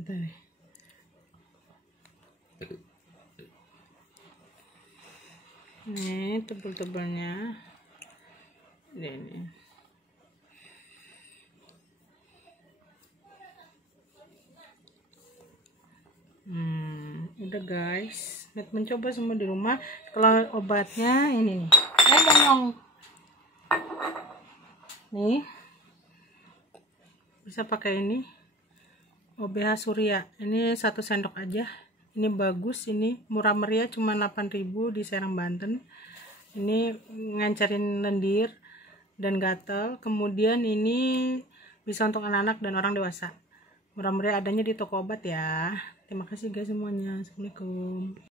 Bentar nih. Nih tebel-tebelnya ini. Udah guys, mencoba semua di rumah. Kalau obatnya ini nih, nih bisa pakai ini OBH Surya, ini 1 sendok aja. Ini bagus, ini murah meriah, cuma 8.000 di Serang Banten. Ini ngancarin lendir dan gatal. Kemudian ini bisa untuk anak-anak dan orang dewasa. Murah meriah, adanya di toko obat ya. Terima kasih guys semuanya. Assalamualaikum.